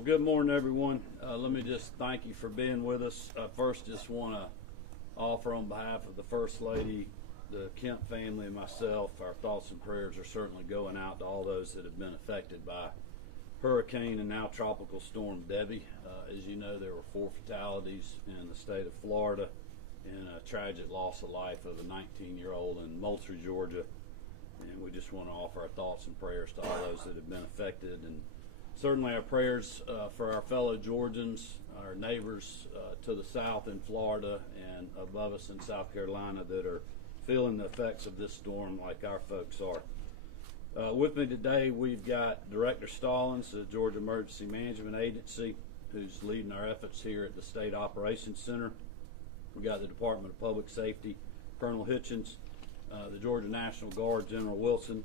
Well, good morning, everyone. Let me just thank you for being with us. First, just want to offer on behalf of the First Lady, the Kemp family, and myself, our thoughts and prayers are certainly going out to all those that have been affected by Hurricane and now Tropical Storm Debby. As you know, there were 4 fatalities in the state of Florida and a tragic loss of life of a 19-year-old in Moultrie, Georgia. And we just want to offer our thoughts and prayers to all those that have been affected, and certainly our prayers for our fellow Georgians, our neighbors to the south in Florida and above us in South Carolina that are feeling the effects of this storm like our folks are. With me today, we've got Director Stallings, the Georgia Emergency Management Agency, who's leading our efforts here at the State Operations Center. We got the Department of Public Safety, Colonel Hitchens, the Georgia National Guard, General Wilson,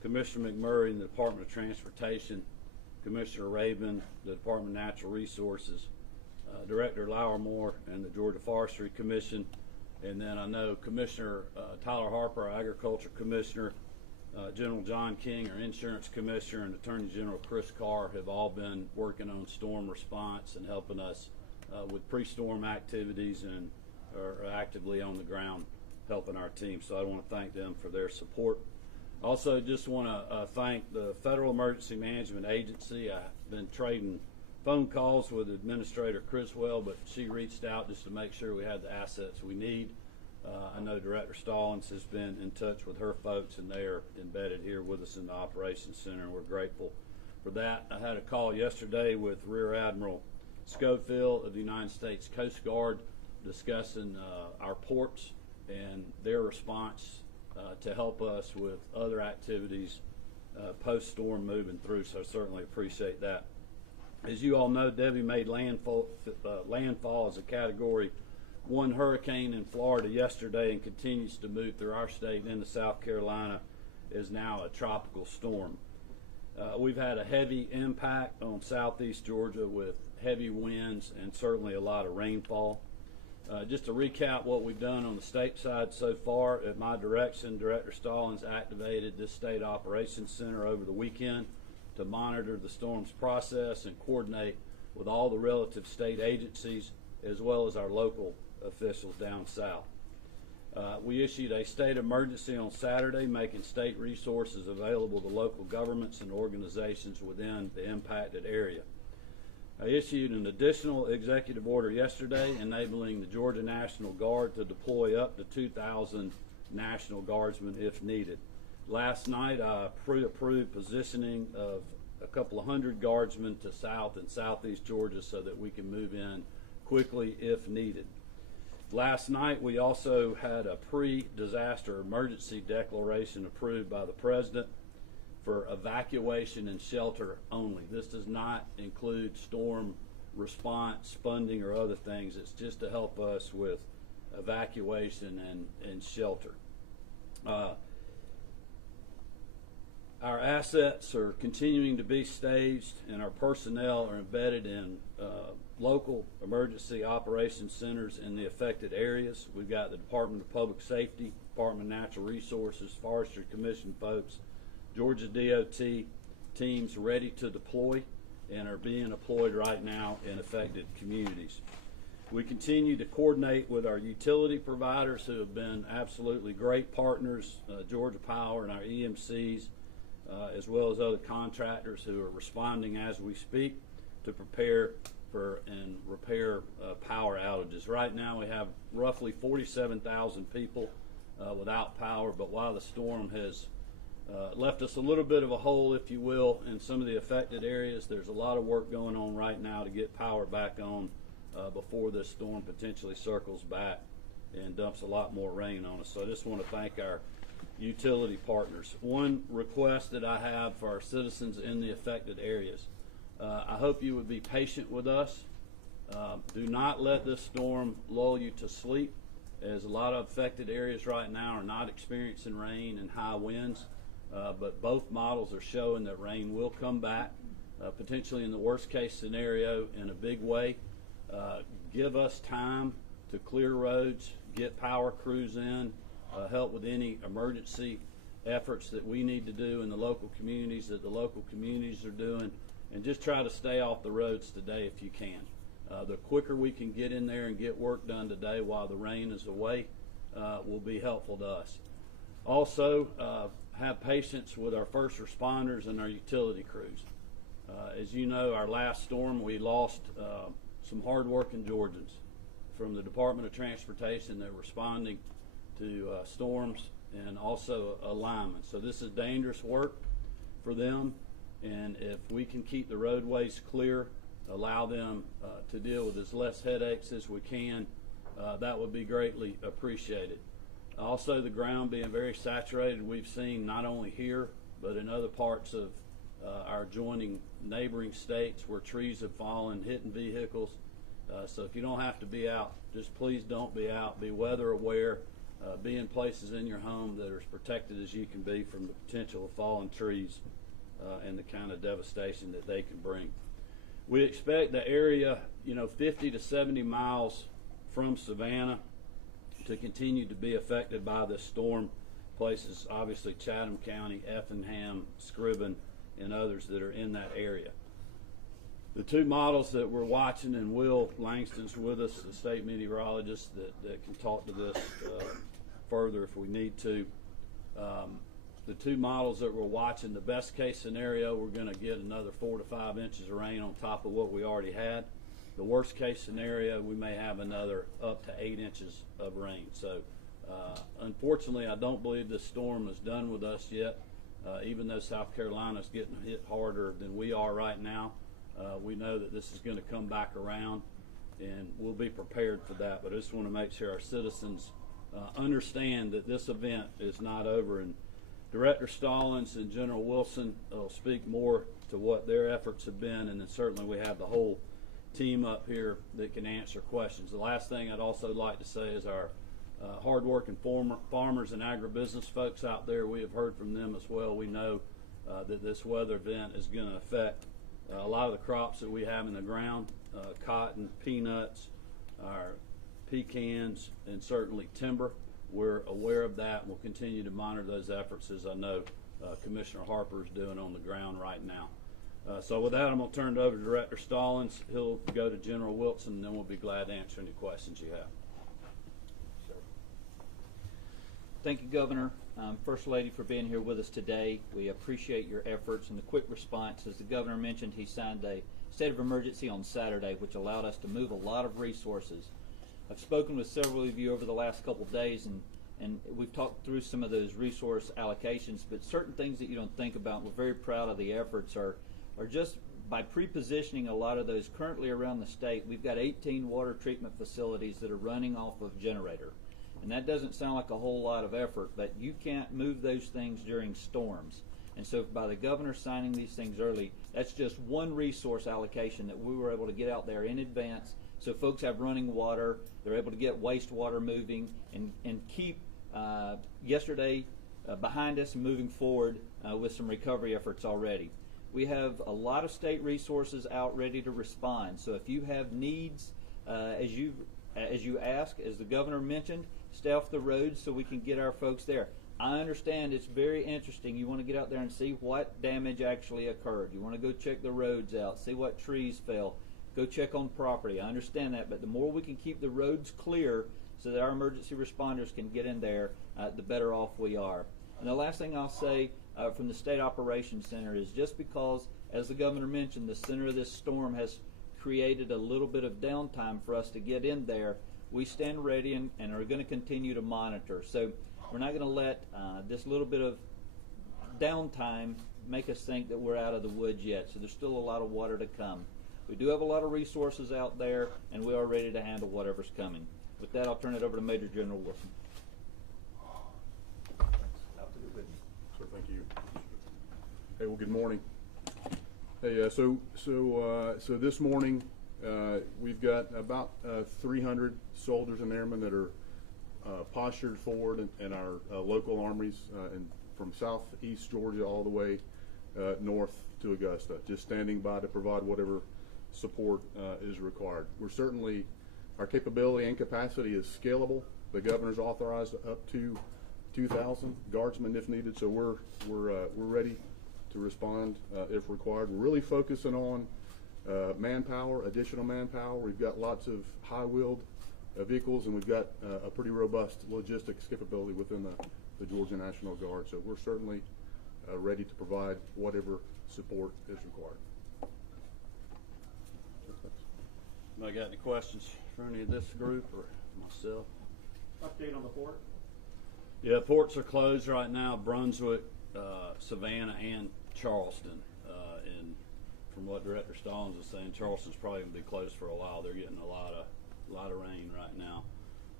Commissioner McMurray in the Department of Transportation, Commissioner Rabin, the Department of Natural Resources, Director Lowermore and the Georgia Forestry Commission, and then I know Commissioner Tyler Harper, our Agriculture Commissioner, General John King, our Insurance Commissioner, and Attorney General Chris Carr have all been working on storm response and helping us with pre-storm activities and are actively on the ground helping our team. So I want to thank them for their support. Also, just want to thank the Federal Emergency Management Agency. I've been trading phone calls with Administrator Criswell, but she reached out just to make sure we had the assets we need. I know Director Stallings has been in touch with her folks, and they are embedded here with us in the Operations Center, and we're grateful for that. I had a call yesterday with Rear Admiral Schofield of the United States Coast Guard discussing our ports and their response to help us with other activities post-storm moving through, so I certainly appreciate that. As you all know, Debby made landfall as a Category 1 hurricane in Florida yesterday and continues to move through our state and into South Carolina, is now a tropical storm. We've had a heavy impact on southeast Georgia with heavy winds and certainly a lot of rainfall. Just to recap what we've done on the state side so far, at my direction, Director Stallings activated this State Operations Center over the weekend to monitor the storm's process and coordinate with all the relative state agencies as well as our local officials down south. We issued a state emergency on Saturday, making state resources available to local governments and organizations within the impacted area. I issued an additional executive order yesterday enabling the Georgia National Guard to deploy up to 2,000 National Guardsmen if needed. Last night I pre-approved positioning of a couple of hundred guardsmen to south and southeast Georgia so that we can move in quickly if needed. Last night we also had a pre-disaster emergency declaration approved by the President for evacuation and shelter only. This does not include storm response funding or other things. It's just to help us with evacuation and shelter. Our assets are continuing to be staged, and our personnel are embedded in local emergency operations centers in the affected areas. We've got the Department of Public Safety, Department of Natural Resources, Forestry Commission folks, Georgia DOT teams ready to deploy and are being deployed right now in affected communities. We continue to coordinate with our utility providers who have been absolutely great partners, Georgia Power and our EMCs, as well as other contractors who are responding as we speak to prepare for and repair power outages. Right now we have roughly 47,000 people without power, but while the storm has left us a little bit of a hole, if you will, in some of the affected areas, there's a lot of work going on right now to get power back on before this storm potentially circles back and dumps a lot more rain on us. So I just want to thank our utility partners. One request that I have for our citizens in the affected areas, I hope you would be patient with us. Do not let this storm lull you to sleep, as a lot of affected areas right now are not experiencing rain and high winds. But both models are showing that rain will come back, potentially in the worst case scenario in a big way. Give us time to clear roads, get power crews in, help with any emergency efforts that we need to do in the local communities that the local communities are doing, and just try to stay off the roads today if you can. The quicker we can get in there and get work done today while the rain is away will be helpful to us. Also, have patience with our first responders and our utility crews. As you know, our last storm, we lost some hard-working Georgians from the Department of Transportation that were responding to storms, and also a lineman. So this is dangerous work for them, and if we can keep the roadways clear, allow them to deal with as less headaches as we can, that would be greatly appreciated. Also, the ground being very saturated, we've seen not only here, but in other parts of our adjoining neighboring states where trees have fallen, hitting vehicles. So if you don't have to be out, just please don't be out. Be weather aware. Be in places in your home that are as protected as you can be from the potential of fallen trees and the kind of devastation that they can bring. We expect the area, 50 to 70 miles from Savannah to continue to be affected by this storm. Places, obviously, Chatham County, Effingham, Scriven, and others that are in that area. The two models that we're watching, and Will Langston's with us, the state meteorologist that can talk to this further if we need to. The two models that we're watching, the best case scenario, we're going to get another 4 to 5 inches of rain on top of what we already had. The worst case scenario, we may have another up to 8 inches of rain. So unfortunately, I don't believe this storm is done with us yet. Even though South Carolina is getting hit harder than we are right now, we know that this is going to come back around, and we'll be prepared for that. But I just want to make sure our citizens understand that this event is not over. And Director Stallings and General Wilson will speak more to what their efforts have been, and then certainly we have the whole team up here that can answer questions. The last thing I'd also like to say is our hard-working farmers and agribusiness folks out there, we have heard from them as well. We know that this weather event is going to affect a lot of the crops that we have in the ground, cotton, peanuts, our pecans, and certainly timber. We're aware of that, and we'll continue to monitor those efforts, as I know Commissioner Harper is doing on the ground right now. So with that, I'm going to turn it over to Director Stallings. He'll go to General Wilson, and then we'll be glad to answer any questions you have. Thank you, Governor, First Lady, for being here with us today. We appreciate your efforts and the quick response. As the Governor mentioned, he signed a state of emergency on Saturday, which allowed us to move a lot of resources. I've spoken with several of you over the last couple of days, and we've talked through some of those resource allocations, but certain things that you don't think about, and we're very proud of the efforts, are just by pre-positioning a lot of those currently around the state. We've got 18 water treatment facilities that are running off of generator. And that doesn't sound like a whole lot of effort, but you can't move those things during storms. And so by the governor signing these things early, that's just one resource allocation that we were able to get out there in advance, so folks have running water, they're able to get wastewater moving, and keep yesterday behind us and moving forward with some recovery efforts already. We have a lot of state resources out ready to respond. So if you have needs, as you ask, as the governor mentioned, stay off the roads so we can get our folks there. I understand it's very interesting. You want to get out there and see what damage actually occurred. You want to go check the roads out, see what trees fell, go check on property. I understand that, but the more we can keep the roads clear so that our emergency responders can get in there, the better off we are. And the last thing I'll say from the State Operations Center is, just because, as the governor mentioned, the center of this storm has created a little bit of downtime for us to get in there, we stand ready and are going to continue to monitor. So we're not going to let this little bit of downtime make us think that we're out of the woods yet. So there's still a lot of water to come. We do have a lot of resources out there, and we are ready to handle whatever's coming. With that, I'll turn it over to Major General Wilson. So thank you. Hey, well, good morning. Hey, so this morning we've got about 300 soldiers and airmen that are postured forward in our local armories, and from southeast Georgia all the way north to Augusta, just standing by to provide whatever support is required. We're certainly, our capability and capacity is scalable. The governor's authorized up to 2,000 guardsmen if needed, so we're ready to respond if required. We're really focusing on manpower, additional manpower. We've got lots of high-wheeled vehicles, and we've got a pretty robust logistics capability within the Georgia National Guard. So we're certainly ready to provide whatever support is required. Anybody got any questions for any of this group or myself? Update on the port? Yeah, ports are closed right now. Brunswick, Savannah, and Charleston. And from what Director Stallings is saying, Charleston's probably going to be closed for a while. They're getting a lot of rain right now.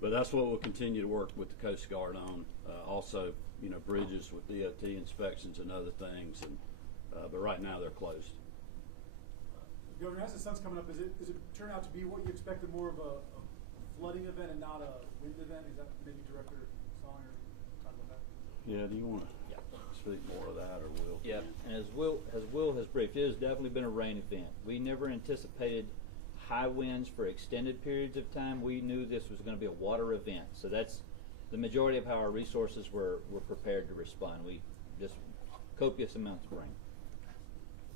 But that's what we'll continue to work with the Coast Guard on. Also, you know, bridges with DOT inspections and other things. And but right now they're closed. Governor, as the sun's coming up, does it turn out to be what you expected, more of a flooding event and not a wind event? Is that maybe Director Stallings talk about that? Yeah, do you want to speak more of that, or Will? Yep, and as Will has briefed, it has definitely been a rain event. We never anticipated high winds for extended periods of time. We knew this was going to be a water event, so that's the majority of how our resources were prepared to respond. We just copious amounts of rain.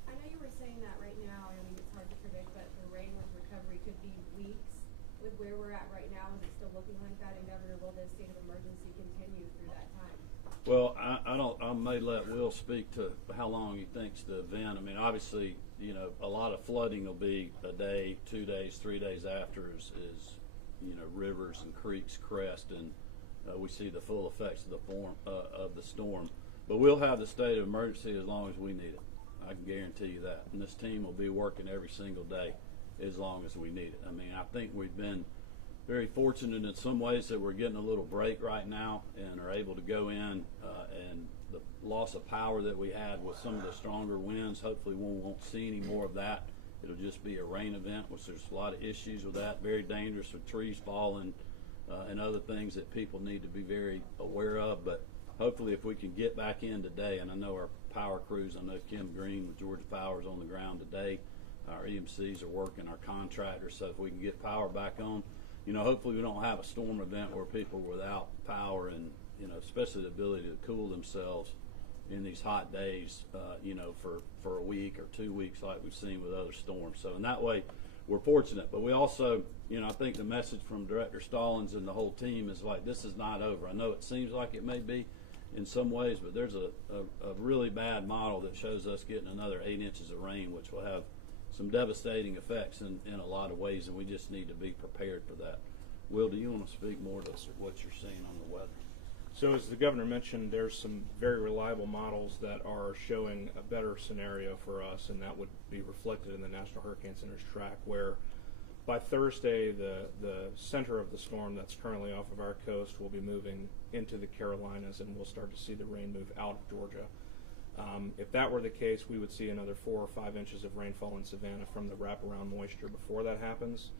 I know you were saying that right now, I mean, it's hard to predict, but the rain with recovery could be weeks. With where we're at right now, is it still looking like that? And Governor, will this state of emergency continue through that time? Well, I may let Will speak to how long he thinks the event. I mean, obviously, you know, a lot of flooding will be a day, 2 days, 3 days after is you know, rivers and creeks crest, and we see the full effects of the storm. But we'll have the state of emergency as long as we need it. I can guarantee you that. And this team will be working every single day as long as we need it. I mean, I think we've been very fortunate in some ways that we're getting a little break right now and are able to go in and the loss of power that we had with some of the stronger winds, hopefully we won't see any more of that. It'll just be a rain event, which there's a lot of issues with that, very dangerous with trees falling and other things that people need to be very aware of. But hopefully if we can get back in today, and I know our power crews, I know Kemp Green with Georgia Power is on the ground today. Our EMCs are working, our contractors, so if we can get power back on, you know, hopefully we don't have a storm event where people are without power and, you know, especially the ability to cool themselves in these hot days, you know, for a week or 2 weeks like we've seen with other storms. So in that way, we're fortunate. But we also, you know, I think the message from Director Stallings and the whole team is like, this is not over. I know it seems like it may be in some ways, but there's a really bad model that shows us getting another 8 inches of rain, which will have some devastating effects in a lot of ways, and we just need to be prepared for that. Will, do you want to speak more to what you're seeing on the weather? So as the governor mentioned, there's some very reliable models that are showing a better scenario for us, and that would be reflected in the National Hurricane Center's track, where by Thursday the center of the storm that's currently off of our coast will be moving into the Carolinas, and we'll start to see the rain move out of Georgia. If that were the case, we would see another 4 or 5 inches of rainfall in Savannah from the wraparound moisture before that happens.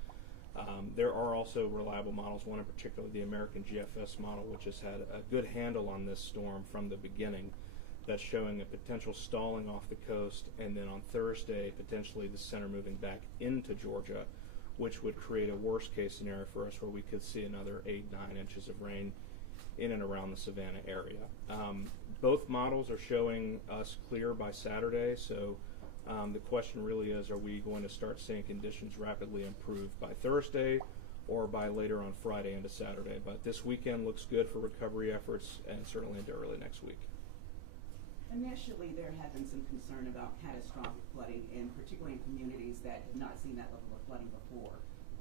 There are also reliable models, one in particular, the American GFS model, which has had a good handle on this storm from the beginning, that's showing a potential stalling off the coast, and then on Thursday, potentially the center moving back into Georgia, which would create a worst-case scenario for us where we could see another 8-9 inches of rain in and around the Savannah area. Both models are showing us clear by Saturday, so the question really is, are we going to start seeing conditions rapidly improve by Thursday or by later on Friday into Saturday? But this weekend looks good for recovery efforts, and certainly into early next week. Initially, there had been some concern about catastrophic flooding, and particularly in communities that have not seen that level of flooding before.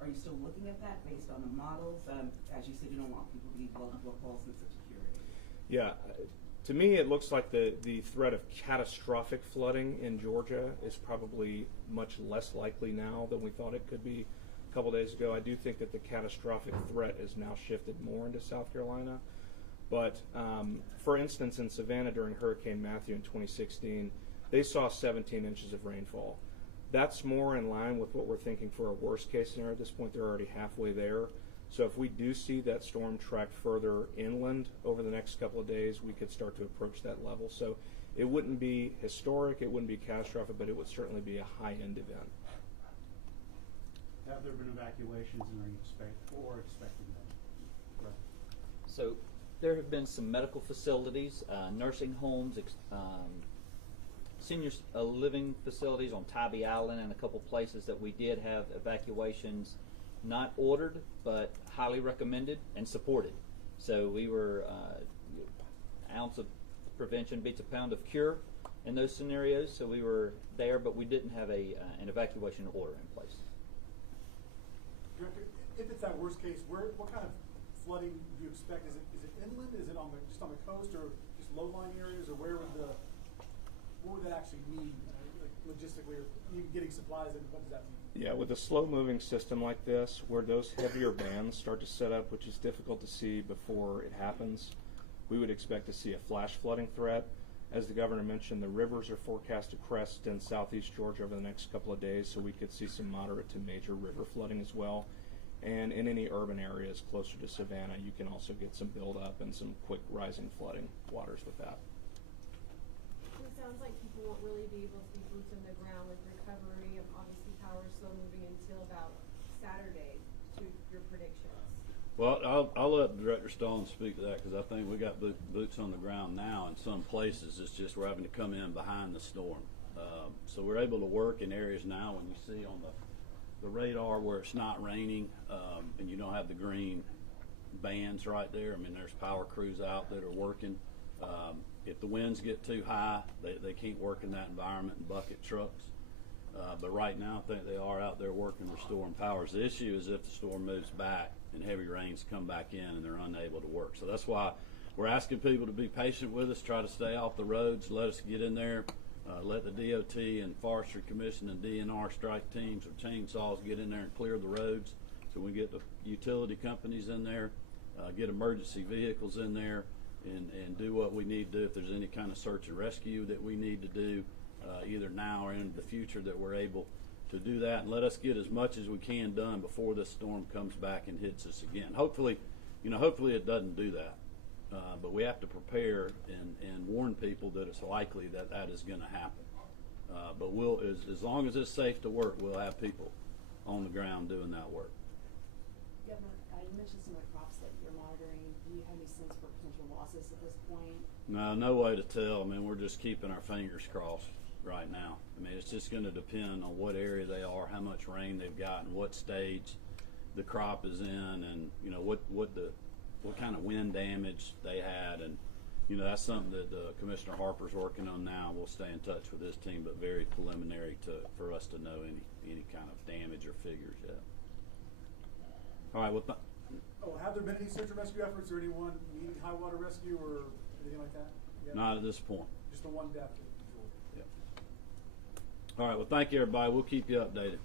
Are you still looking at that based on the models? As you said, you don't want people to be blown to a false sense of security. Yeah. To me, it looks like the threat of catastrophic flooding in Georgia is probably much less likely now than we thought it could be a couple days ago. I do think that the catastrophic threat is now shifted more into South Carolina. But, for instance, in Savannah during Hurricane Matthew in 2016, they saw 17 inches of rainfall. That's more in line with what we're thinking for a worst-case scenario. At this point, they're already halfway there. So if we do see that storm track further inland over the next couple of days, we could start to approach that level. So it wouldn't be historic, it wouldn't be catastrophic, but it would certainly be a high-end event. Have there been evacuations, and are you expecting them? Correct. So there have been some medical facilities, nursing homes, senior living facilities on Tybee Island and a couple places that we did have evacuations not ordered, but highly recommended and supported. So we were ounce of prevention beats a pound of cure in those scenarios. So we were there, but we didn't have an evacuation order in place. Director, if it's that worst case, what kind of flooding do you expect? Is it inland? Is it just on the coast, or just low-lying areas, or what would that actually mean, like logistically, or even getting supplies in? What does that mean? Yeah, with a slow-moving system like this, where those heavier bands start to set up, which is difficult to see before it happens, we would expect to see a flash flooding threat. As the governor mentioned, the rivers are forecast to crest in southeast Georgia over the next couple of days, so we could see some moderate to major river flooding as well. And in any urban areas closer to Savannah, you can also get some buildup and some quick rising flooding waters with that. It sounds like people won't really be able to be boots on the ground with recovery, and obviously power is slow moving until about Saturday to your predictions. Well, I'll let Director Stone speak to that, because I think we got boots on the ground now in some places. It's just we're having to come in behind the storm. So we're able to work in areas now when you see on the radar where it's not raining, and you don't have the green bands right there. I mean, there's power crews out that are working. If the winds get too high, they can't work in that environment in bucket trucks. But right now, I think they are out there working, restoring powers. The issue is if the storm moves back and heavy rains come back in and they're unable to work. So that's why we're asking people to be patient with us, try to stay off the roads, let us get in there, let the DOT and Forestry Commission and DNR strike teams with chainsaws get in there and clear the roads, so we get the utility companies in there, get emergency vehicles in there, and do what we need to do. If there's any kind of search and rescue that we need to do, either now or into the future, that we're able to do that, and let us get as much as we can done before this storm comes back and hits us again. Hopefully it doesn't do that, but we have to prepare and warn people that it's likely that is going to happen. But as long as it's safe to work, we'll have people on the ground doing that work. Governor, you mentioned some of the crops that you're monitoring. Do you have any sense for potential losses at this point? No way to tell. I mean, we're just keeping our fingers crossed right now. I mean, it's just going to depend on what area they are, how much rain they've got, and what stage the crop is in, and what kind of wind damage they had, and that's something that Commissioner Harper's working on now. We'll stay in touch with his team, but very preliminary for us to know any kind of damage or figures yet. All right. Well, have there been any search and rescue efforts, or anyone needing high water rescue or anything like that? Yeah. Not at this point. Just the one death. Yep. All right. Well, thank you, everybody. We'll keep you updated.